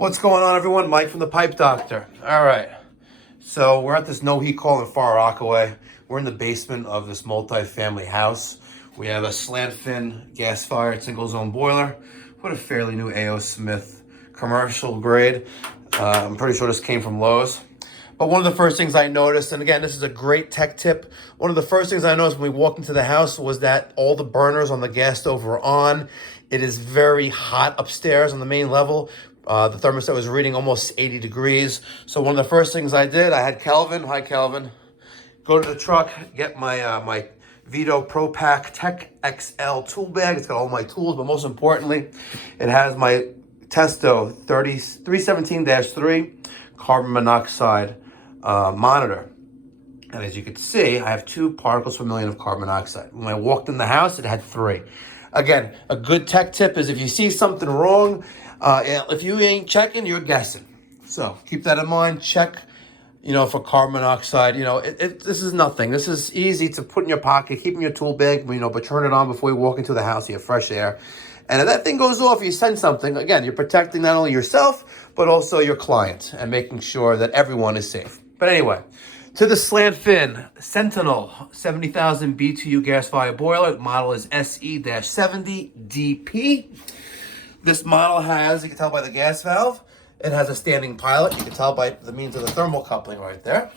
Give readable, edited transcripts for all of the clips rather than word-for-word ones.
What's going on, everyone? Mike from the Pipe Doctor. All right, so we're at this no heat call in Far Rockaway. We're in the basement of this multi-family house. We have a SlantFin gas-fired single-zone boiler with a fairly new A.O. Smith commercial grade. I'm pretty sure this came from Lowe's. But one of the first things I noticed, and again, this is a great tech tip, one of the first things I noticed when we walked into the house was that all the burners on the gas stove were on. It is very hot upstairs on the main level. The thermostat was reading almost 80 degrees. So one of the first things I did, I had Kelvin, hi Kelvin, go to the truck, get my my Vito Pro Pack Tech XL tool bag. It's got all my tools, but most importantly, it has my Testo 317-3 carbon monoxide monitor. And as you can see, I have 2 particles per million of carbon monoxide. When I walked in the house, it had 3. Again, a good tech tip is if you see something wrong, if you ain't checking, you're guessing. So keep that in mind. Check, for carbon monoxide. This is nothing. This is easy to put in your pocket, keep in your tool bag, but turn it on before you walk into the house. You have fresh air. And if that thing goes off, you sense something, again, you're protecting not only yourself, but also your client and making sure that everyone is safe. But anyway, to the SlantFin Sentinel 70,000 BTU gas-fired boiler. The model is SE-70DP. This model has, you can tell by the gas valve, it has a standing pilot. You can tell by the means of the thermal coupling right there.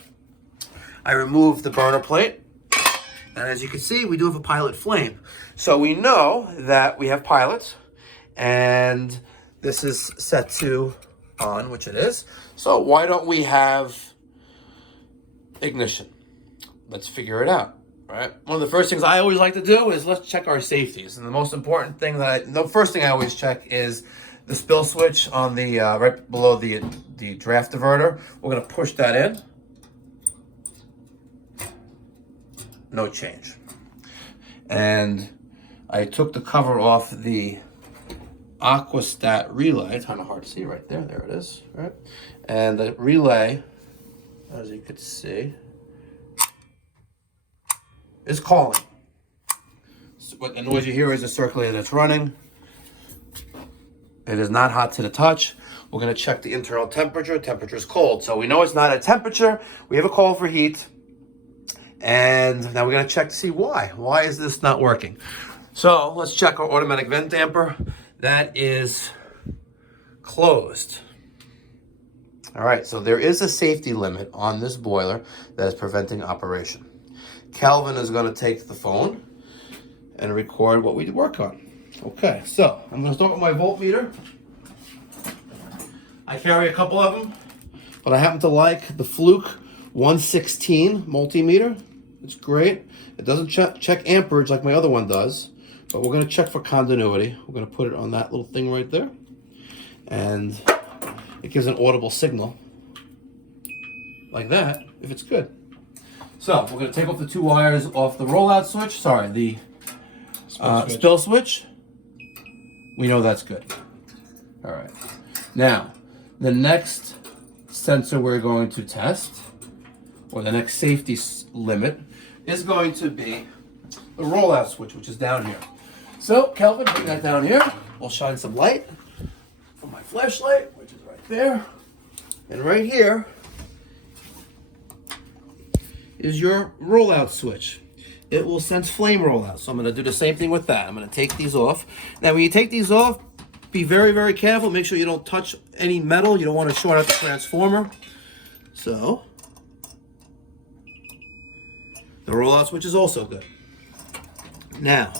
I removed the burner plate. And as you can see, we do have a pilot flame. So we know that we have pilots. And this is set to on, which it is. So why don't we have ignition? Let's figure it out. Right. One of the first things I always like to do is let's check our safeties. And the most important thing the first thing I always check is the spill switch on the right below the draft diverter. We're going to push that in. No change. And I took the cover off the Aquastat relay. It's kind of hard to see right there. There it is. Right. And the relay, as you can see, is calling. So what the noise you hear is a circulator that's running. It is not hot to the touch. We're going to check the internal temperature. Temperature is cold. So we know it's not at temperature. We have a call for heat. And now we're going to check to see why. Why is this not working? So let's check our automatic vent damper. That is closed. All right, so there is a safety limit on this boiler that is preventing operation. Calvin is going to take the phone and record what we work on. Okay, so I'm going to start with my voltmeter. I carry a couple of them, but I happen to like the Fluke 116 multimeter. It's great. It doesn't check amperage like my other one does, but we're going to check for continuity. We're going to put it on that little thing right there, and it gives an audible signal like that if it's good. So we're going to take off the 2 wires off the rollout switch. Sorry, the spill switch. We know that's good. All right. Now, the next sensor we're going to test, or the next safety limit, is going to be the rollout switch, which is down here. So, Kelvin, bring that down here. We'll shine some light from my flashlight, which is right there. And right here is your rollout switch. It will sense flame rollout. So I'm going to do the same thing with that. I'm going to take these off. Now, when you take these off, be very, very careful. Make sure you don't touch any metal. You don't want to short out the transformer. So, the rollout switch is also good. Now,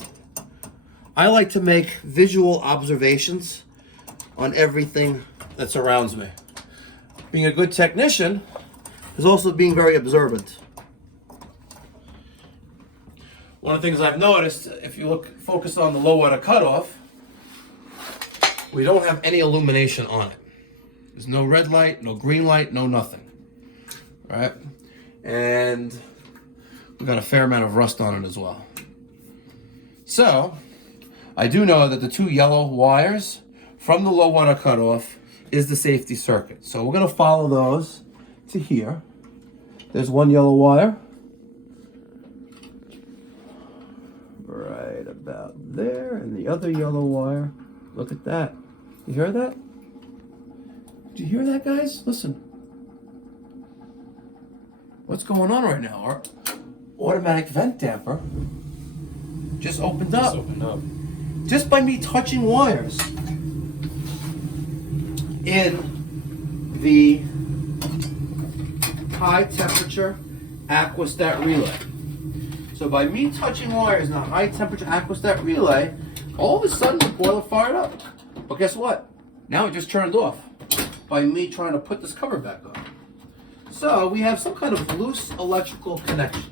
I like to make visual observations on everything that surrounds me. Being a good technician is also being very observant. One of the things I've noticed, if you focus on the low water cutoff, we don't have any illumination on it. There's no red light, no green light, no nothing. Right? And we've got a fair amount of rust on it as well. So, I do know that the 2 yellow wires from the low water cutoff is the safety circuit. So we're going to follow those to here. There's 1 yellow wire. Right about there. And the other yellow wire. Look at that. You hear that? Do you hear that, guys? Listen. What's going on right now? Our automatic vent damper just opened up. Just by me touching wires in the high temperature Aquastat relay. So by me touching wires in a high temperature Aquastat relay, all of a sudden the boiler fired up. But guess what? Now it just turned off by me trying to put this cover back on. So we have some kind of loose electrical connection.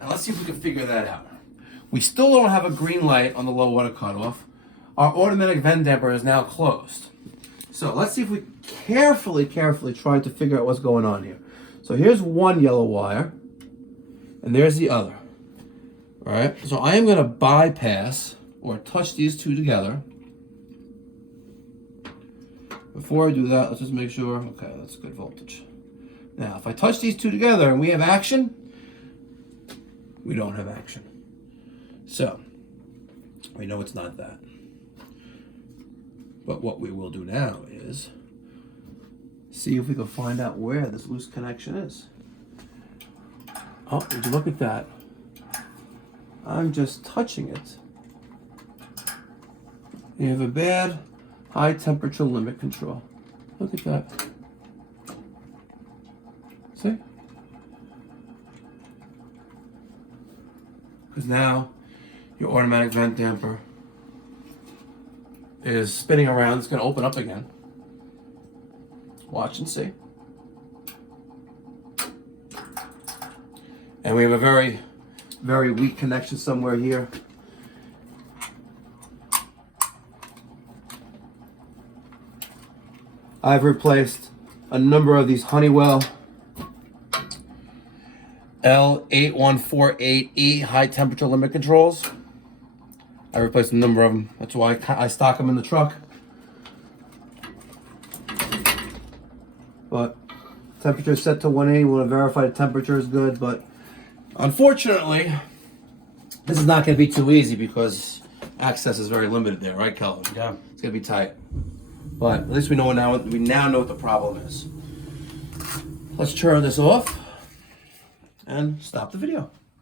Now let's see if we can figure that out. We still don't have a green light on the low water cutoff. Our automatic vent damper is now closed. So let's see if we carefully try to figure out what's going on here. So here's one yellow wire, and there's the other. All right, so I am going to bypass or touch these two together. Before I do that, let's just make sure, okay, that's good voltage. Now, if I touch these two together and we have action, we don't have action. So, we know it's not that. But what we will do now is see if we can find out where this loose connection is. Oh, would you look at that? I'm just touching it. You have a bad high temperature limit control. Look at that. See? Because now your automatic vent damper is spinning around. It's going to open up again. Watch and see. And we have a very, very weak connection somewhere here. I've replaced a number of these Honeywell L8148E high temperature limit controls. I replaced a number of them. That's why I stock them in the truck. But temperature is set to 180. We want to verify the temperature is good. But unfortunately, this is not going to be too easy because access is very limited there, right, Kelvin? Yeah. It's going to be tight. But at least we know now. We now know what the problem is. Let's turn this off and stop the video.